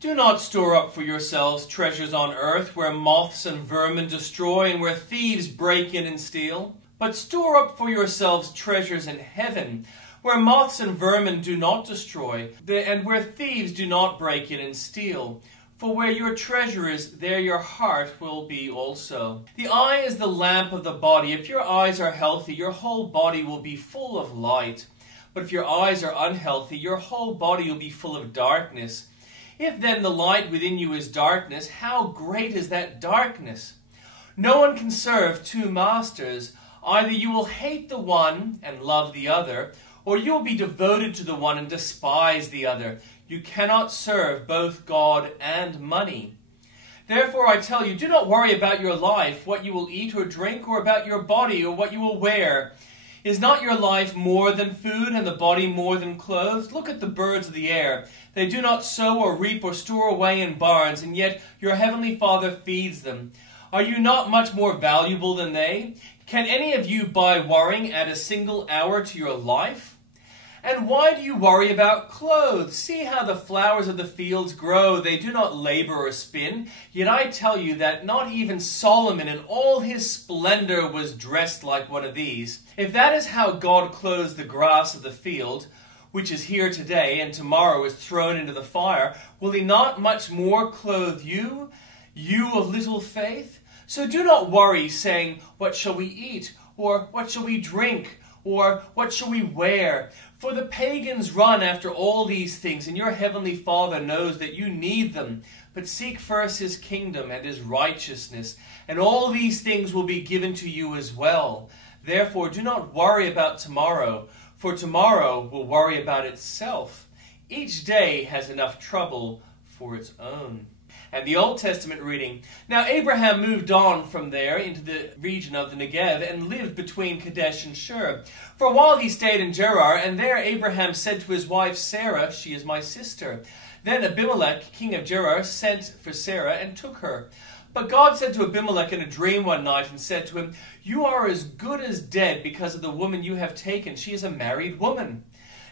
Do not store up for yourselves treasures on earth, where moths and vermin destroy, and where thieves break in and steal. But store up for yourselves treasures in heaven, where moths and vermin do not destroy, and where thieves do not break in and steal. For where your treasure is, there your heart will be also. The eye is the lamp of the body. If your eyes are healthy, your whole body will be full of light. But if your eyes are unhealthy, your whole body will be full of darkness. If then the light within you is darkness, how great is that darkness? No one can serve two masters. Either you will hate the one and love the other, or you will be devoted to the one and despise the other. You cannot serve both God and money. Therefore I tell you, do not worry about your life, what you will eat or drink, or about your body, or what you will wear. Is not your life more than food, and the body more than clothes? Look at the birds of the air. They do not sow or reap or store away in barns, and yet your heavenly Father feeds them. Are you not much more valuable than they? Can any of you, by worrying, add a single hour to your life? And why do you worry about clothes? See how the flowers of the fields grow. They do not labor or spin. Yet I tell you that not even Solomon in all his splendor was dressed like one of these. If that is how God clothes the grass of the field, which is here today and tomorrow is thrown into the fire, will he not much more clothe you, you of little faith? So do not worry, saying, what shall we eat? Or what shall we drink? Or what shall we wear? For the pagans run after all these things, and your heavenly Father knows that you need them. But seek first his kingdom and his righteousness, and all these things will be given to you as well. Therefore do not worry about tomorrow, for tomorrow will worry about itself. Each day has enough trouble for its own. And the Old Testament reading. Now Abraham moved on from there into the region of the Negev and lived between Kadesh and Shur. For a while he stayed in Gerar, and there Abraham said to his wife Sarah, she is my sister. Then Abimelech, king of Gerar, sent for Sarah and took her. But God said to Abimelech in a dream one night and said to him, you are as good as dead because of the woman you have taken. She is a married woman.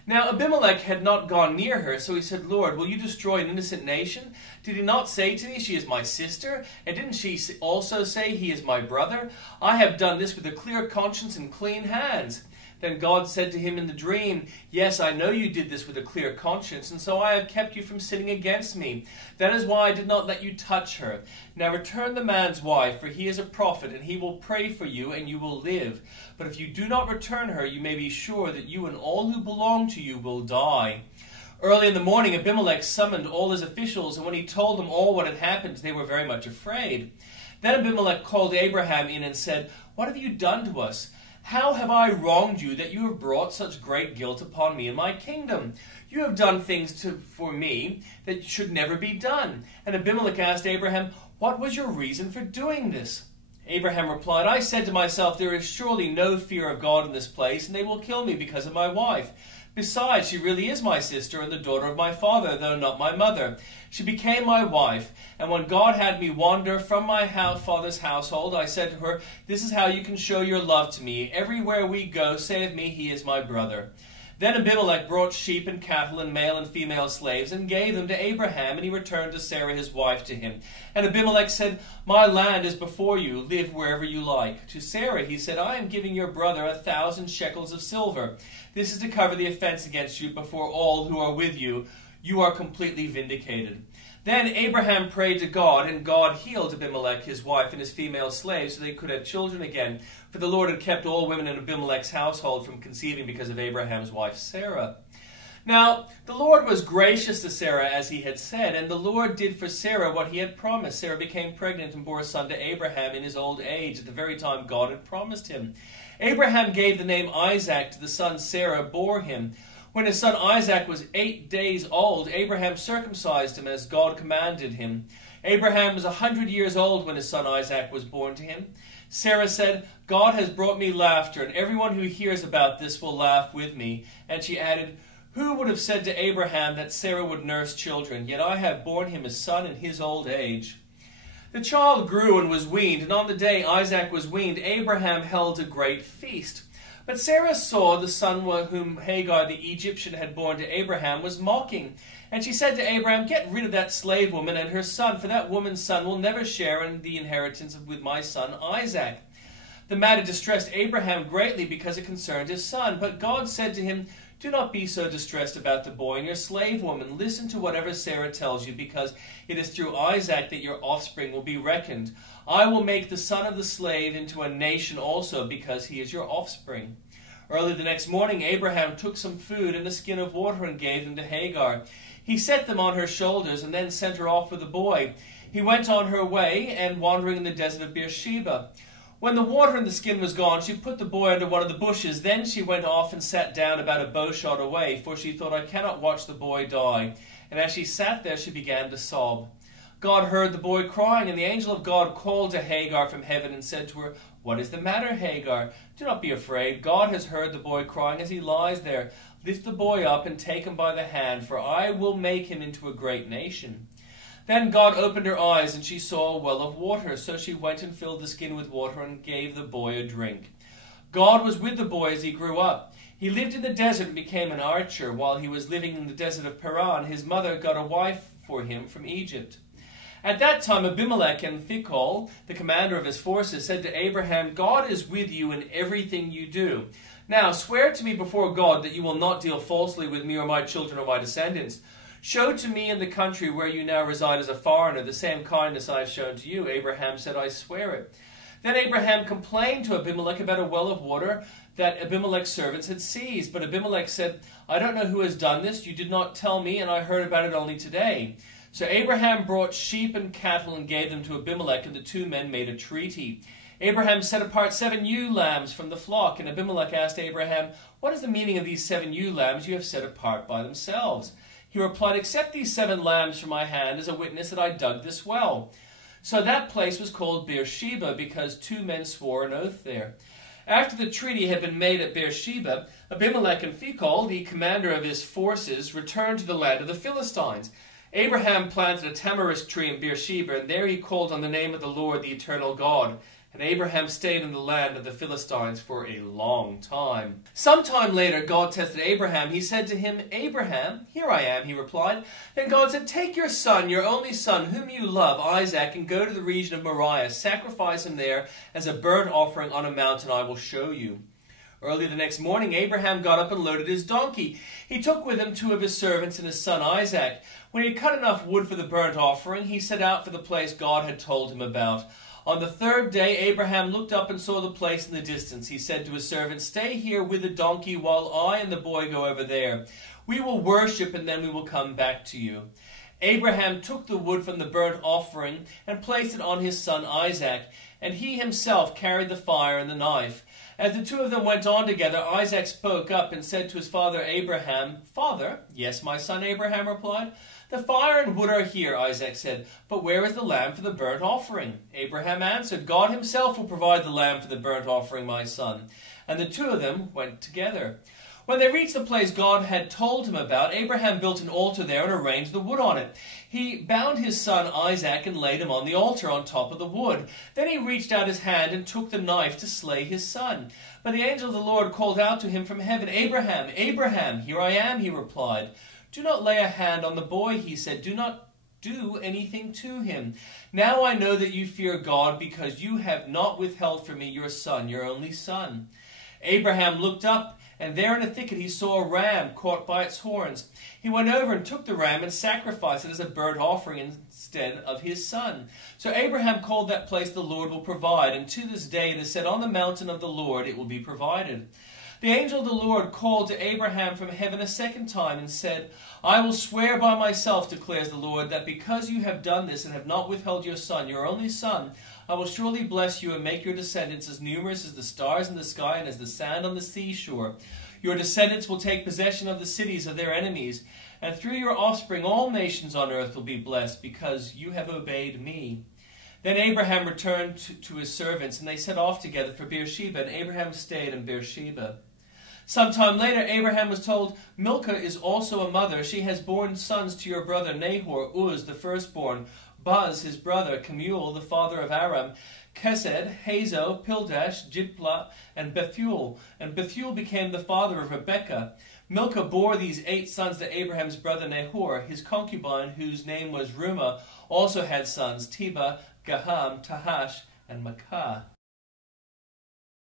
Now Abimelech had not gone near her, so he said, Lord, will you destroy an innocent nation? Did he not say to me, she is my sister? And didn't she also say, he is my brother? I have done this with a clear conscience and clean hands. Then God said to him in the dream, yes, I know you did this with a clear conscience, and so I have kept you from sinning against me. That is why I did not let you touch her. Now return the man's wife, for he is a prophet, and he will pray for you, and you will live. But if you do not return her, you may be sure that you and all who belong to you will die. Early in the morning, Abimelech summoned all his officials, and when he told them all what had happened, they were very much afraid. Then Abimelech called Abraham in and said, what have you done to us? How have I wronged you that you have brought such great guilt upon me and my kingdom? You have done things for me that should never be done. And Abimelech asked Abraham, what was your reason for doing this? Abraham replied, I said to myself, there is surely no fear of God in this place, and they will kill me because of my wife. Besides, she really is my sister and the daughter of my father, though not my mother. She became my wife, and when God had me wander from my father's household, I said to her, this is how you can show your love to me. Everywhere we go, say of me, he is my brother. Then Abimelech brought sheep and cattle and male and female slaves and gave them to Abraham, and he returned to Sarah his wife to him. And Abimelech said, my land is before you, live wherever you like. To Sarah he said, I am giving your brother 1,000 shekels of silver. This is to cover the offense against you before all who are with you. You are completely vindicated. Then Abraham prayed to God, and God healed Abimelech, his wife, and his female slaves, so they could have children again. For the Lord had kept all women in Abimelech's household from conceiving because of Abraham's wife Sarah. Now, the Lord was gracious to Sarah as he had said, and the Lord did for Sarah what he had promised. Sarah became pregnant and bore a son to Abraham in his old age, at the very time God had promised him. Abraham gave the name Isaac to the son Sarah bore him. When his son Isaac was 8 days old, Abraham circumcised him as God commanded him. Abraham was 100 years old when his son Isaac was born to him. Sarah said, God has brought me laughter, and everyone who hears about this will laugh with me. And she added, who would have said to Abraham that Sarah would nurse children? Yet I have borne him a son in his old age. The child grew and was weaned, and on the day Isaac was weaned, Abraham held a great feast. But Sarah saw the son whom Hagar the Egyptian had borne to Abraham was mocking, And she said to Abraham, "Get rid of that slave woman and her son, for that woman's son will never share in the inheritance with my son Isaac." The matter distressed Abraham greatly because it concerned his son. But God said to him, "Do not be so distressed about the boy and your slave woman. Listen to whatever Sarah tells you, because it is through Isaac that your offspring will be reckoned. I will make the son of the slave into a nation also, because he is your offspring." Early the next morning, Abraham took some food and a skin of water and gave them to Hagar. He set them on her shoulders and then sent her off with the boy. He went on her way and wandering in the desert of Beersheba. When the water in the skin was gone, she put the boy under one of the bushes. Then she went off and sat down about a bowshot away, for she thought, "I cannot watch the boy die." And as she sat there, she began to sob. God heard the boy crying, and the angel of God called to Hagar from heaven and said to her, "What is the matter, Hagar? Do not be afraid. God has heard the boy crying as he lies there. Lift the boy up and take him by the hand, for I will make him into a great nation." Then God opened her eyes, and she saw a well of water. So she went and filled the skin with water and gave the boy a drink. God was with the boy as he grew up. He lived in the desert and became an archer. While he was living in the desert of Paran, his mother got a wife for him from Egypt. At that time Abimelech and Phicol, the commander of his forces, said to Abraham, "God is with you in everything you do. Now swear to me before God that you will not deal falsely with me or my children or my descendants. Show to me in the country where you now reside as a foreigner the same kindness I have shown to you." Abraham said, "I swear it." Then Abraham complained to Abimelech about a well of water that Abimelech's servants had seized. But Abimelech said, "I don't know who has done this. You did not tell me, and I heard about it only today." So Abraham brought sheep and cattle and gave them to Abimelech, and the two men made a treaty. Abraham set apart 7 ewe lambs from the flock, and Abimelech asked Abraham, "What is the meaning of these 7 ewe lambs you have set apart by themselves?" He replied, "Accept these 7 lambs from my hand as a witness that I dug this well." So that place was called Beersheba, because 2 men swore an oath there. After the treaty had been made at Beersheba, Abimelech and Phicol, the commander of his forces, returned to the land of the Philistines. Abraham planted a tamarisk tree in Beersheba, and there he called on the name of the Lord, the eternal God. And Abraham stayed in the land of the Philistines for a long time. Sometime later, God tested Abraham. He said to him, "Abraham." "Here I am," he replied. Then God said, "Take your son, your only son, whom you love, Isaac, and go to the region of Moriah. Sacrifice him there as a burnt offering on a mountain I will show you." Early the next morning, Abraham got up and loaded his donkey. He took with him 2 of his servants and his son Isaac. When he had cut enough wood for the burnt offering, he set out for the place God had told him about. On the 3rd day, Abraham looked up and saw the place in the distance. He said to his servant, "Stay here with the donkey while I and the boy go over there. We will worship, and then we will come back to you." Abraham took the wood from the burnt offering and placed it on his son Isaac, and he himself carried the fire and the knife. As the 2 of them went on together, Isaac spoke up and said to his father Abraham, "Father?" "Yes, my son," Abraham replied. "The fire and wood are here," Isaac said, "but where is the lamb for the burnt offering?" Abraham answered, "God himself will provide the lamb for the burnt offering, my son." And the 2 of them went together. When they reached the place God had told him about, Abraham built an altar there and arranged the wood on it. He bound his son Isaac and laid him on the altar on top of the wood. Then he reached out his hand and took the knife to slay his son. But the angel of the Lord called out to him from heaven, "Abraham, Abraham." "Here I am," he replied. "Do not lay a hand on the boy," he said. "Do not do anything to him. Now I know that you fear God, because you have not withheld from me your son, your only son." Abraham looked up, and there in a thicket he saw a ram caught by its horns. He went over and took the ram and sacrificed it as a burnt offering instead of his son. So Abraham called that place "The Lord will provide," and to this day it is said, "On the mountain of the Lord it will be provided." The angel of the Lord called to Abraham from heaven a second time and said, "I will swear by myself, declares the Lord, that because you have done this and have not withheld your son, your only son, I will surely bless you and make your descendants as numerous as the stars in the sky and as the sand on the seashore. Your descendants will take possession of the cities of their enemies, and through your offspring all nations on earth will be blessed, because you have obeyed me." Then Abraham returned to his servants, and they set off together for Beersheba, and Abraham stayed in Beersheba. Sometime later, Abraham was told, "Milcah is also a mother. She has borne sons to your brother Nahor, Uz the firstborn, Buz his brother, Kemuel the father of Aram, Kesed, Hazo, Pildash, Jidlaph, and Bethuel. And Bethuel became the father of Rebekah. Milcah bore these 8 sons to Abraham's brother Nahor. His concubine, whose name was Reumah, also had sons, Tebah, Gaham, Tahash, and Maacah.